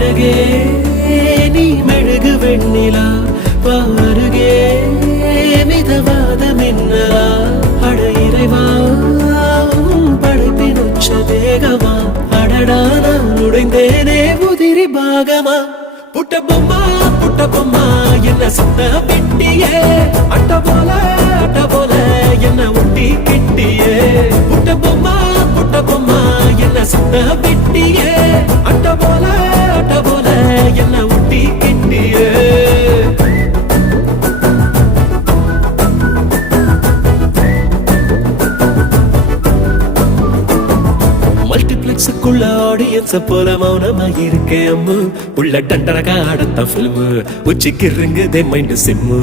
அழகே நீ மெழுகு வெண்ணிலா பாருகே மிதவாத மின்னலா அட இறைவா படைப்பின் உச்ச தேகமா அடடா நான் நுழைந்தேனே உதிரி பாகமா புட்ட பொம்மா என்ன சுத்த விட்டியே அட்ட போல என்ன ஒட்டி கிட்டியே புட்ட பொம்மா என்ன சுத்த விட்டியே அட்ட போல என்ன ஒட்டி கிட்டியே மல்டிப்ளெக்ஸுக்குள்ள ஆடியன்ஸ போல மௌனமா இருக்கேன் அம்மு உள்ள டண்டரகா அடுத்த பிலிம் உச்சிக்கு இருங்குதே மைண்ட் சிம்மு